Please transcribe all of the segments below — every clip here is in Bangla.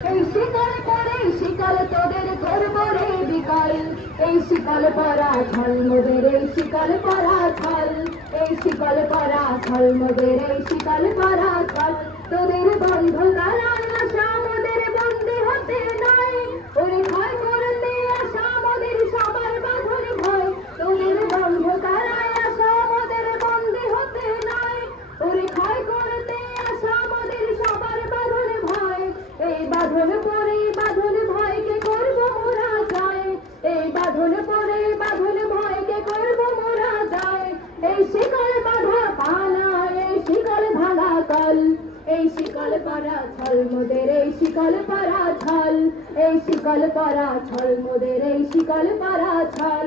এই শিকল পরে শিকল তোদের করবো রে বিকাল, এই শিকল পরা ছল মোদের, এই শিকল পরা ছল, এই শিকল পরা ছল মোদের, এই শিকল পরা ছল। তোদের বন্ধ করার আশা মোদের বন্দী হতে নাই, ওরে ভয় করতে আশা মোদের সবার বাঁধন ভয়। তোদের বন্ধ করার আশা মোদের বন্দী হতে নাই, ওরে ভয় করতে আশা মোদের সবার বাঁধন ভয়। এই বাঁধন পরে বাঁধন ভয়কে করবো মোরা যায়, এই বাঁধন পরে বাঁধন ভয়কে করবো মোরা যায়। এই শিকল বাঁধা পানা, এই শিকল ভাঙা কল, এই শিকল পরা ছল মোদের, এই শিকল পরা ছল, এই শিকল পরা ছল মোদের, এই শিকল পরা ছল।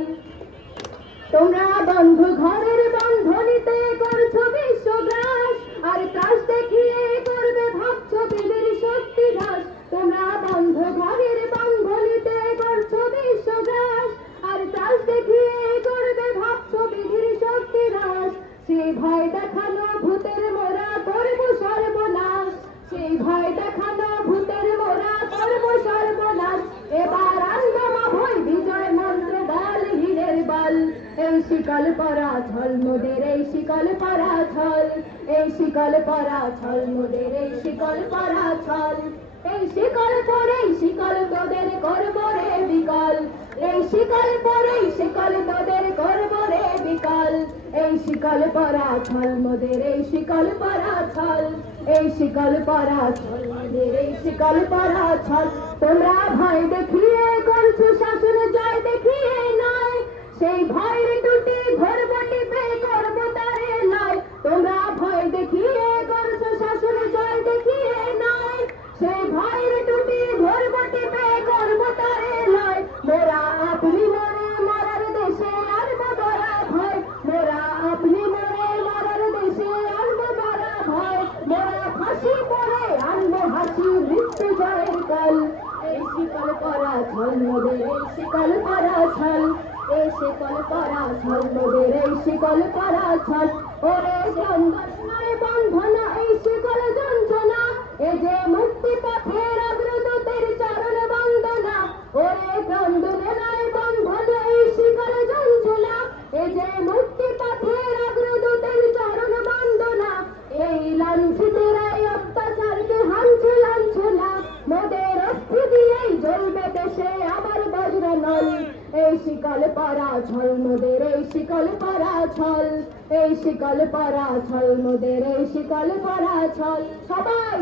তোমরা বন্ধু ঘরের বন্ধনীতে করছো বিশ্বগ্রাস, আর ত্রাস দেখিয়ে করবে ভাবছো বিলির শক্তি হ্রাস। তোমরা বন্ধু ঘরের বন্ধনীতে করছো বিশ্বগ্রাস, আর ত্রাস দেখিয়ে করবে ভাবছো বিলির শক্তি হ্রাস। সেই ভয় দেখানো ভূতের মোরা করবো সর্বনাশ, সেই ভয় দেখানো ভূতের মোরা করবো সর্বনাশ। এবার আনবো ভয় বিজয় মন্ত্র বল হীনের বল, এই শিকল পরা ছল মোদের, এই শিকল পরা ছল, এই শিকল পরা ছল মোদের, এই শিকল পরা ছল। এই শিকল পরে শিকল তোদের করবো রে বিকল, এই শিকল পরে শিকল তোদের করবো রে বিকল। এই শিকল পরা ছল মোদের, এই শিকল পরা ছল, এই শিকল পরা ছল মোদের, এই শিকল পরা ছল। তোমরা ভয় দেখিয়ে করছো শাসন জয় দেখিয়ে নয়, সেই ভয়ের টুটি ধরবো টিপে করবো তারে লয়। তোমরা ভয় দেখিয়ে করছো শাসন জয় দেখিয়ে নয়, সেই ভয়ের টুটি ধরবো টিপে করবো তারে লয়। মোরা আপনি মরে মরার দেশে আনবো বড়া ভয়, মোরা আপনি মরে মরার দেশে আনবো বড়া ভয়। মোরা ফাঁসি পরে আনবো হাসি মৃত্যু জয়ের কাল। এই শিকল পরা ছল মোদের, এই শিকল পরা ছল, এই শিকল পরা ছল মোদের, এই শিকল পরা ছল। ওরে সংঘর্ষণের বন্ধনা এই শিকল যন্ত্রণা, এ যে মুক্তি পথের অগ্রদূতের চরণ বন্দনা। ওরে ক্রন্দনে নাই বন্ধন এই শিকল যন্ত্রণা, এ যে মুক্তি পথের অগ্রদূতের চরণ বন্দনা। এই লাঞ্ছিতের এই অত্যাচারকে হানছে লাঞ্ছনা, মোদের অস্থি দিয়েই জ্বলবে দেশে আবার বজ্র নল। এই শিকল পরা ছল মোদের, এই শিকল পরা ছল, এই শিকল পরা ছল মোদের, এই শিকল পরা ছল। সবাই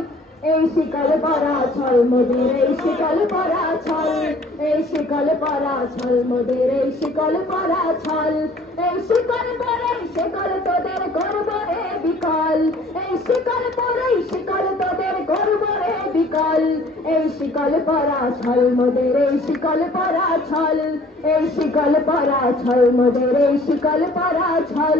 এই শিকল পরা ছল মোদের, এই শিকল পরা ছল, এই শিকল পরা ছল মোদের, এই শিকল পরা ছল। এই শিকল পরে শিকল তোদের করবো রে বিকল, এই শিকল পরে শিকল তোদের করবো রে বিকল। এই শিকল পরা ছল মোদের, এই শিকল পরা ছল, এই শিকল পরা ছল মোদের, এই শিকল পরা ছল।